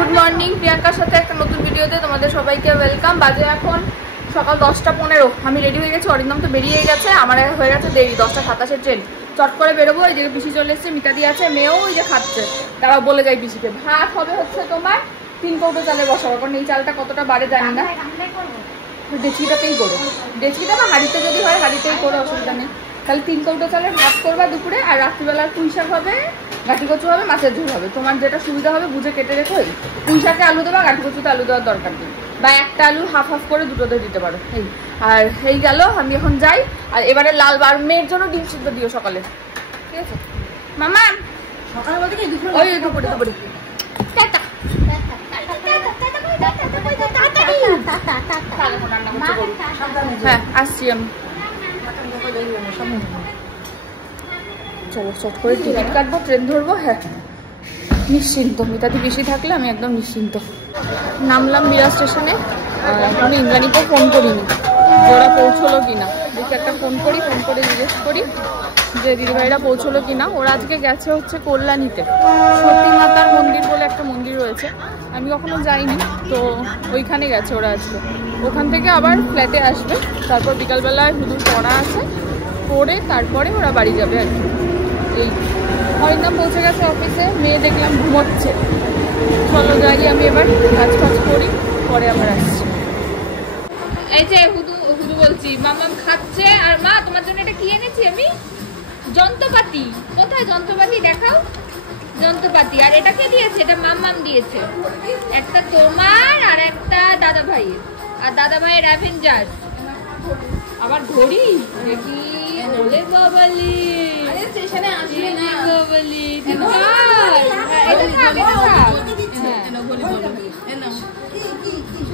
Good morning, প্রিয়াঙ্কার সাথে একটা নতুন ভিডিওতে তোমাদের সবাইকে ওয়েলকাম। বাজে এখন সকাল 10টা 15। আমি রেডি হয়ে গেছি, অরিন্দম তো বেরিয়ে গেছে, আমার হয়ে গেছে দেরি, 10টা 27 ট্রেন। চট করে বেরোবো। এই যে পিসি চলে এসছে, মিতাদি আছে, মেয়েও ওই যে খাচ্ছে। তারা বলে যায় পিসিকে ভাত হবে হচ্ছে তোমার 3 কৌটো চালে বসাবো, কারণ এই চালটা কতটা বাড়ে জানি না। ডেচকিটাতেই করো, ডেচকিটা বা হাঁড়িতে যদি হয় হাঁড়িতেই করো, অসুবিধা নেই। তাহলে 3 কৌটো চালের ভাত করবা দুপুরে, আর রাত্রিবেলার পুঁই শাক হবে, গাঠি কচু হবে, মাছের ঝোল হবে। তোমার যেটা সুবিধা হবে বুঝে কেটে রেখো। পুঁই শাকে আলু দেবা, গাঠি কচুতে আলু দেওয়ার দরকার নেই, বা একটা আলু হাফ হাফ করে দুটোতে দিতে পারো। এই আর এই গেল, আমি এখন যাই। আর এবারে লাল বার মেয়ের জন্য ডিম সিদ্ধ দিও সকালে, ঠিক আছে মামা? সকালে বলতে কি দুপুরে? ওই দুপুরে দুপুরে। হ্যাঁ আসছি আমি। চলো চট করে টিকিট কাটবো, ট্রেন ধরবো। হ্যাঁ নিশ্চিন্ত, মিতাদি বেশি থাকলে আমি একদম নিশ্চিন্ত। নামলাম বিরাট স্টেশনে। আমি ইন্দ্রাণীকেও ফোন করিনি যে ওরা পৌঁছলো কিনা। দেখি একটা ফোন করি, ফোন করে জিজ্ঞেস করি যে দিদিভাইরা পৌঁছলো কিনা। ওরা আজকে গেছে হচ্ছে কল্যাণীতে, সতী মাতার মন্দির বলে একটা মন্দির রয়েছে, আমি কখনো যাইনি, তো ওইখানে গেছে ওরা আজকে। ওখান থেকে আবার ফ্ল্যাটে আসবে, তারপর বিকালবেলায় হুদুর পড়া আছে, পড়ে তারপরে ওরা বাড়ি যাবে আর কি। এই হরিনাম পৌঁছে গেছে অফিসে, মেয়ে দেখলাম ঘুমোচ্ছে। চলো যাই, আমি এবার কাজ ফাজ করি, পরে আবার আসছি। এই যে হুদু হুদু বলছি, মামাম খাচ্ছে। আর মা তোমার জন্য এটা কি এনেছি আমি? যন্ত্রপাতি। কোথায় যন্ত্রপাতি দেখাও? যন্ত্রপাতি। আর এটা কে দিয়েছে? এটা মাম্মাম দিয়েছে। একটা তোমার আর একটা দাদা ভাইয়ের। আর দাদা ভাইয়ের অ্যাভেঞ্জার। আবার ঘড়ি দেখি। ওলে বাবালি, আরে স্টেশনে আসলে না বাবালি এটা থাক, এটা থাক।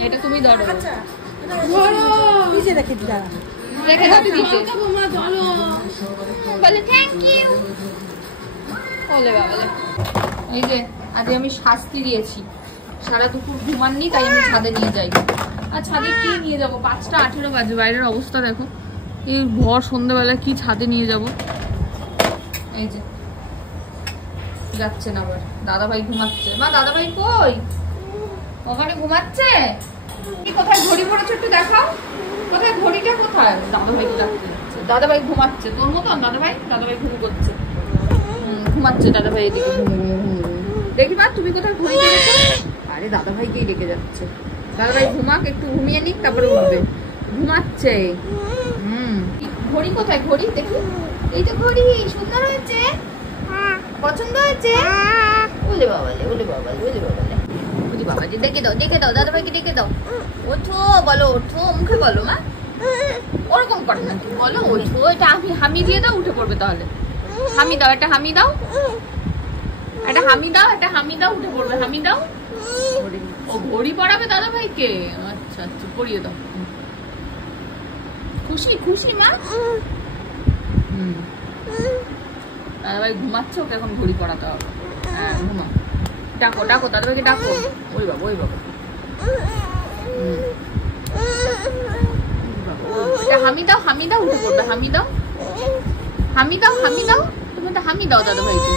এটা তুমি ধরো, ধরো পিছে রেখে দিলা, রেখে দাও পিছে। বলে থ্যাংক ইউ। ওলে বাবালে। এই যে আজ আমি শাস্তি দিয়েছি, সারা দুপুর ঘুমাননি, তাই আমি ছাদে নিয়ে যাই। আর ছাদে কি নিয়ে যাবো? 5টা 18 বাজে, বাইরের অবস্থা দেখো। এই ভর সন্ধ্যাবেলায় কি ছাদে নিয়ে যাব? এই যে যাচ্ছে না আবার, দাদাভাই ঘুমাচ্ছে। মা দাদাভাই কই? ওখানে ঘুমাচ্ছে। কি কোথায় ঘড়ি পড়েছে একটু দেখাও, কোথায় ঘড়িটা কোথায়? দাদাভাই ডাকতে যাচ্ছে, দাদাভাই ঘুমাচ্ছে তোর মতন। দাদাভাই ঘুম করছে, ঘুমাচ্ছে দাদাভাই এদিকে। দেখি মা তুমি কোথায় ঘড়ি পড়েছো? আরে দাদাভাইকেই ডেকে যাচ্ছে। দাদাভাই ঘুমাক, একটু ঘুমিয়ে নিক, তারপরে উঠবে। ঘুমাচ্ছে। ঘড়ি কোথায়? ঘড়ি দেখি। এই তো ঘড়ি, সুন্দর হয়েছে, পছন্দ হয়েছে। ওলে বাবালে, ওলে বাবালে, ওলে বাবালে, ওলে বাবালে। ডেকে দাও, ডেকে দাও, দাদাভাইকে ডেকে দাও। ওঠো বলো, ওঠো, মুখে বলো মা। ওরকম করে না, বলো ওঠো। এটা হামি দিয়ে দাও, উঠে পড়বে তাহলে। হামি দাও, একটা হামি দাও, একটা হামি দাও, একটা হামি দাও, উঠে পড়বে। হামি দাও। ও ঘড়ি পড়াবে দাদাভাইকে? আচ্ছা আচ্ছা, পড়িয়ে দাও। খুশি খুশি মা? দাদাভাই ঘুমাচ্ছে, ওকে এখন ঘড়ি পড়াতে হবে। হ্যাঁ ঘুমা। ডাকো ডাকো, দাদাভাইকে ডাকো। ওই বাবা, ওই বাবা। এটা হামি দাও, হামি দাও, উঠে পড়বে। হামি দাও, হামি দাও, হামি দাও। তুমি তো হামি দাও দাদাভাইকে।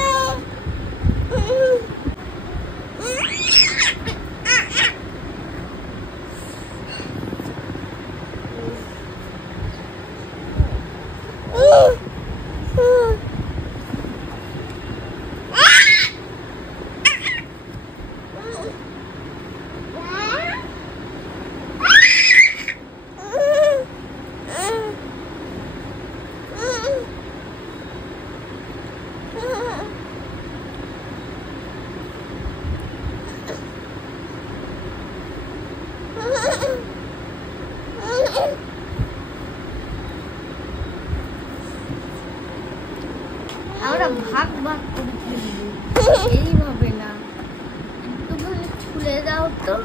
আমরা ভাগ ভাগ করে এইভাবে না, একটুখানি ছুলে দাও তো।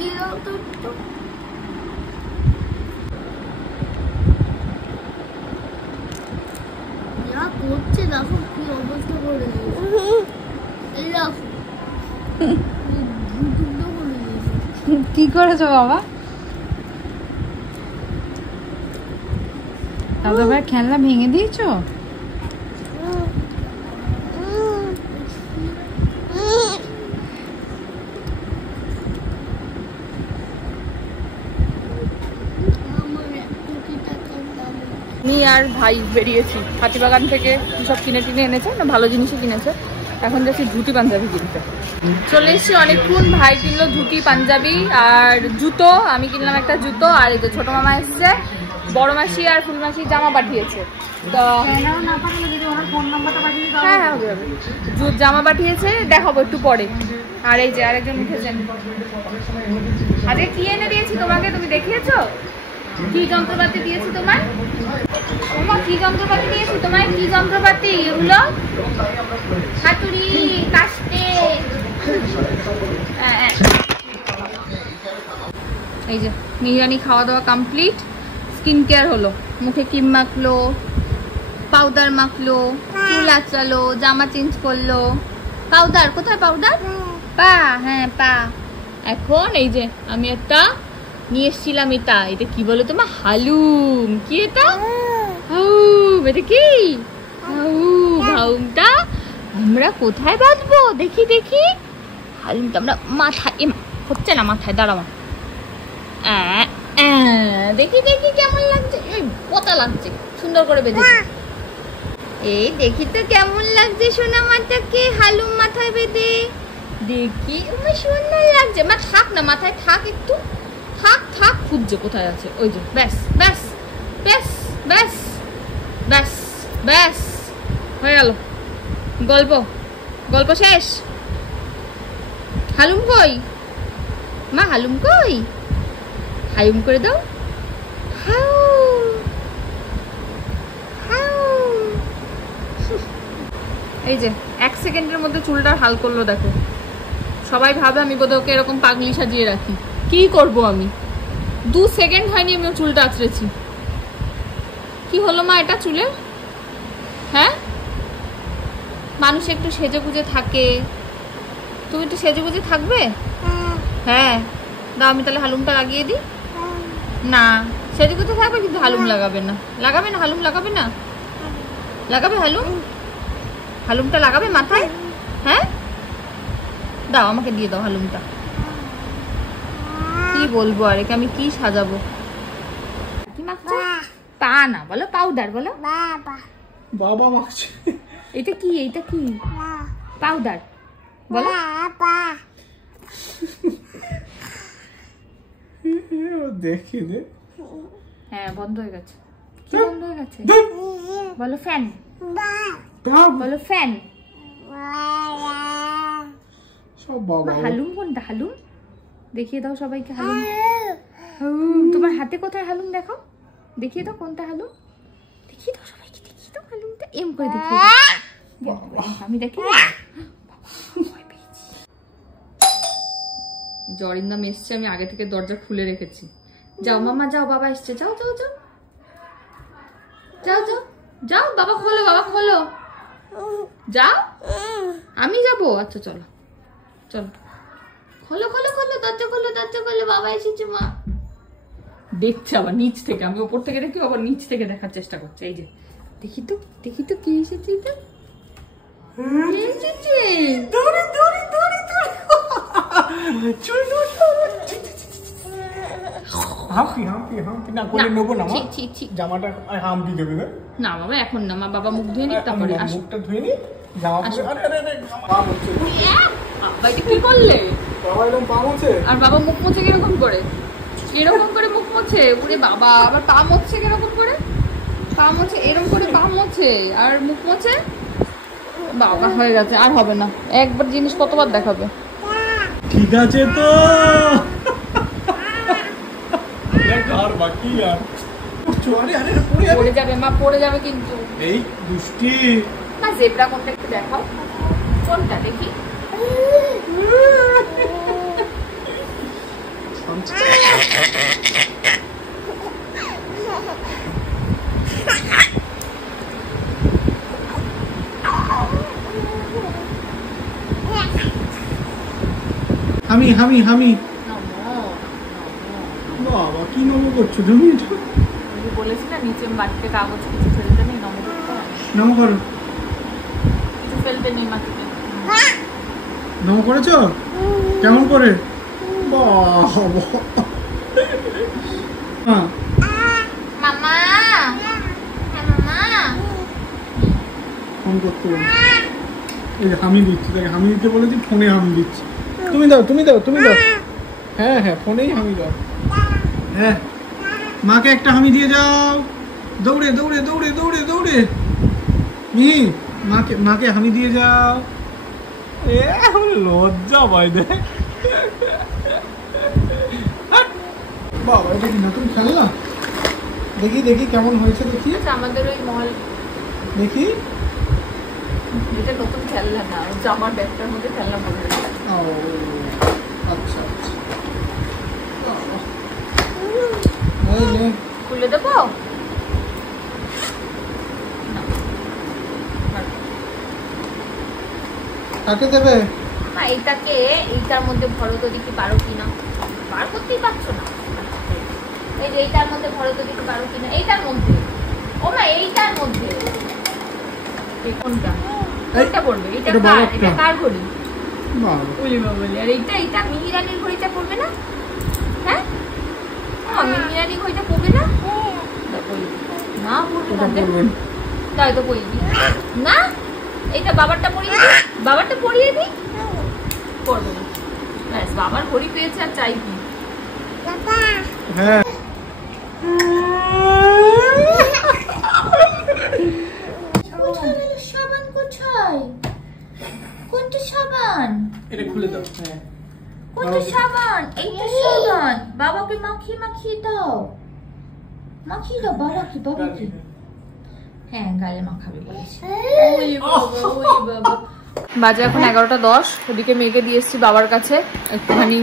দিয়ে দাও তো একটু। যা করছে দেখো কি অবস্থা করে দিয়েছে। এই দেখো কি করেছো বাবা? দাদা ভাই খেলনা ভেঙে দিয়েছো? আমি আর ভাই বেরিয়েছি হাতিবাগান থেকে, সব কিনে টিনে এনেছে না, ভালো জিনিসই কিনেছে। এখন যাচ্ছি ধুতি পাঞ্জাবি কিনতে। চলে এসেছি অনেকক্ষণ। ভাই কিনলো ধুতি পাঞ্জাবি আর জুতো, আমি কিনলাম একটা জুতো। আর এই যে ছোট মামা এসছে, বড় মাসি আর ফুল মাসি জামা পাঠিয়েছে। তো হ্যাঁ হ্যাঁ হবে হবে, জামা পাঠিয়েছে, দেখাবো একটু পরে। আর এই যে আরেকজন উঠেছেন। আজকে কি এনে দিয়েছি তোমাকে, তুমি দেখিয়েছো? কি যন্ত্রপাতি দিয়েছি তোমার? কি যন্ত্রপাতি দিয়েছি তোমায়? কি যন্ত্রপাতি এগুলো? হাতুড়ি, কাস্তে। এই যে নিরানি খাওয়া দাওয়া কমপ্লিট। স্কিন কেয়ার হলো, মুখে ক্রিম মাখলো, পাউডার মাখলো, চুল আঁচড়ালো, জামা চেঞ্জ করলো। পাউডার কোথায়? পাউডার পা, হ্যাঁ পা। এখন এই যে আমি একটা নিয়ে এসেছিলাম, এটা কি বলো তোমার? হালুম। কি এটা? এটা কি হালুমটা? আমরা কোথায় বাঁধবো? দেখি দেখি হালুমটা আমরা মাথায়, হচ্ছে না মাথায়, দাঁড়াও। দেখি দেখি কেমন লাগছে। পোতা লাগছে, সুন্দর করে বেঁধেছি। এই দেখি তো কেমন লাগছে সোনা মাথাকে হালুম মাথায় বেঁধে। দেখি সুন্দর লাগছে। মা থাক না, মাথায় থাক একটু, থাক থাক। খুঁজছে কোথায় আছে, ওই যে। ব্যাস ব্যাস ব্যাস ব্যাস ব্যাস ব্যাস, হয়ে গেল। গল্প গল্প শেষ। হালুম কই মা? হালুম কই? হালুম করে দাও। How how. এই যে 1 সেকেন্ডের মধ্যে চুলটার হাল করলো দেখো। সবাই ভাবে আমি বোধহয় ওকে এরকম পাগলি সাজিয়ে রাখি। কি করব আমি? 2 সেকেন্ড হয়নি আমি চুলটা আঁচড়েছি। কি হলো মা এটা চুলে? হ্যাঁ, মানুষ একটু সেজে গুজে থাকে, তুমি একটু সেজে গুজে থাকবে? হ্যাঁ দাও, আমি তাহলে হালুমটা লাগিয়ে দিই। না, সেজে গুজে থাকবে কিন্তু হালুম লাগাবে না। লাগাবে না হালুম? লাগাবে না? লাগাবে হালুম? হালুমটা লাগাবে মাথায়? হ্যাঁ দাও, আমাকে দিয়ে দাও হালুমটা। কি বলবো আর একে আমি কি সাজাবো? কি মাখছো? পা না, বলো পাউডার, বলো বাবা। বাবা মাখছে। এটা কি? এটা কি? পাউডার, বলো বাবা। দেখি দে। হ্যাঁ বন্ধ হয়ে গেছে। কি বন্ধ হয়ে গেছে? বলো ফ্যান, বলো ফ্যান। সব বাবা। হালুম কোনটা? হালুম দেখিয়ে দাও সবাইকে। হালুম তোমার হাতে কোথায়? হালুম দেখাও, দেখিয়ে দাও কোনটা হালুম। দেখিয়ে দাও সবাইকে, দেখিয়ে দাও হালুমটা। এম করে দেখিয়ে দাও। আমি দেখি। অরিন্দম এসছে, আমি আগে থেকে দরজা খুলে রেখেছি। যাও মামা যাও, বাবা এসছে। যাও যাও যাও যাও যাও যাও, বাবা খোলো, বাবা খোলো। যাও, আমি যাবো। আচ্ছা চলো চলো, খোলো খোলো খোলো, দরজা খোলো, দরজা খোলো, বাবা এসেছে। মা দেখছে আবার নিচ থেকে, আমি ওপর থেকে দেখি, আবার নিচ থেকে দেখার চেষ্টা করছে। এই যে দেখি তো, দেখি তো কি এসেছে। এটা এসেছে। দৌড়ে দৌড়ে দৌড়ে দৌড়ে হাম্পি হাম্পি হাম্পি না করে নেবো না মা। জামাটা হাম্পি দেবে না বাবা, এখন না মা, বাবা মুখ ধুয়ে নি, তারপরে মুখটা ধুয়ে নি, জামা পরে। আরে আরে আরে পা মুছছে। বাবা এটা কি করলে? বাবা এরকম পা মুছে, আর বাবা মুখ মুছে কিরকম করে? এরকম করে মুখ মুছে। ওরে বাবা, আবার পা মুছছে কিরকম করে? পা মুছে এরকম করে, পা মুছে আর মুখ মুছে। বাবা হয়ে গেছে, আর হবে না। একবার জিনিস কতবার দেখাবে? ঠিক আছে তো, আর বাকি আর পড়ে যাবে মা, পড়ে যাবে কিন্তু। এই দুষ্টি না, জেব্রা কোনটা একটু দেখাও। কোনটা দেখি? হামি হামি হামি বাবা কি নম করছো তুমি? বলেছি না নিচে বাড়িতে কাগজ কিছু ফেলতে নেই, নম করো। কিছু ফেলতে নেই মাটিতে। নম করেছো? কেমন করে? মামা ফোন করতে বলো। এই হামি দিচ্ছি, তাই হামি দিতে বলেছি, ফোনে হামি দিচ্ছি। তুমি দাও তুমি দাও তুমি দাও। হ্যাঁ হ্যাঁ ফোনেই হামি দাও। হ্যাঁ মাকে একটা হামি দিয়ে যাও, দৌড়ে দৌড়ে দৌড়ে দৌড়ে দৌড়ে। মিহি মাকে হামি দিয়ে যাও। এ লজ্জা পাই দেখ। বাবা এটা কি নতুন খেলনা? দেখি দেখি কেমন হয়েছে দেখি। আমাদের ওই মল দেখি। এটা নতুন খেলনা না, জামার ব্যাগটার মধ্যে খেলনা পড়ে আছে। ও আচ্ছা আচ্ছা। খুলে দেবো? কাকে দেবে? মা এটাকে এইটার মধ্যে ভরো তো দেখি পারো কিনা। বার করতেই পারছো না। এই যে এইটার মধ্যে ভরো তো দেখি পারো কিনা। এইটার মধ্যে, ও মা এইটার মধ্যে কোনটা কোনটা পড়বে? এটা কার? এটা কার ঘড়ি? বলি বাবলি। আর এইটা মিহিরানির ঘড়িটা পড়বে না? হ্যাঁ মিহিরানির ঘড়িটা পড়বে না? না পড়বে না, তাই তো পড়িয়ে দিই না। এইটা বাবারটা পড়িয়ে দিই, বাবারটা পড়িয়ে দিই। পড়বে না, ব্যাস বাবার ঘড়ি পেয়েছে আর চাই কি। হ্যাঁ সাবান কোথায়? কোনটা সাবান? এটা খুলে দাও। হ্যাঁ কোনটা সাবান? এইটা সাবান। বাবাকে মাখিয়ে মাখিয়ে দাও, মাখিয়ে দাও বাবাকে। হ্যাঁ গালে মাখাবে বলেছি। বাজে এখন 11:10। ওদিকে মেয়েকে দিয়ে এসছি বাবার কাছে, একটুখানি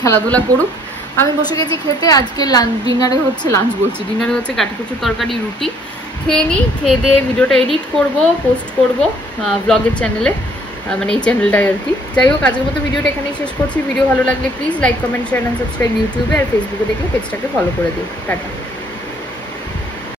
খেলাধুলা করুক। আমি বসে গেছি খেতে। আজকে ডিনারে হচ্ছে কাঠি কুচুর তরকারি, রুটি। খেয়ে নিই, খেয়ে দিয়ে ভিডিওটা এডিট করব, পোস্ট করব ব্লগের চ্যানেলে, মানে এই চ্যানেলটায় আর কি। যাই হোক আজকের মতো ভিডিওটা এখানেই শেষ করছি। ভিডিও ভালো লাগলে please like comment share and subscribe ইউটিউবে, আর ফেসবুকে দেখলে পেজটাকে ফলো করে দিও। টাটা।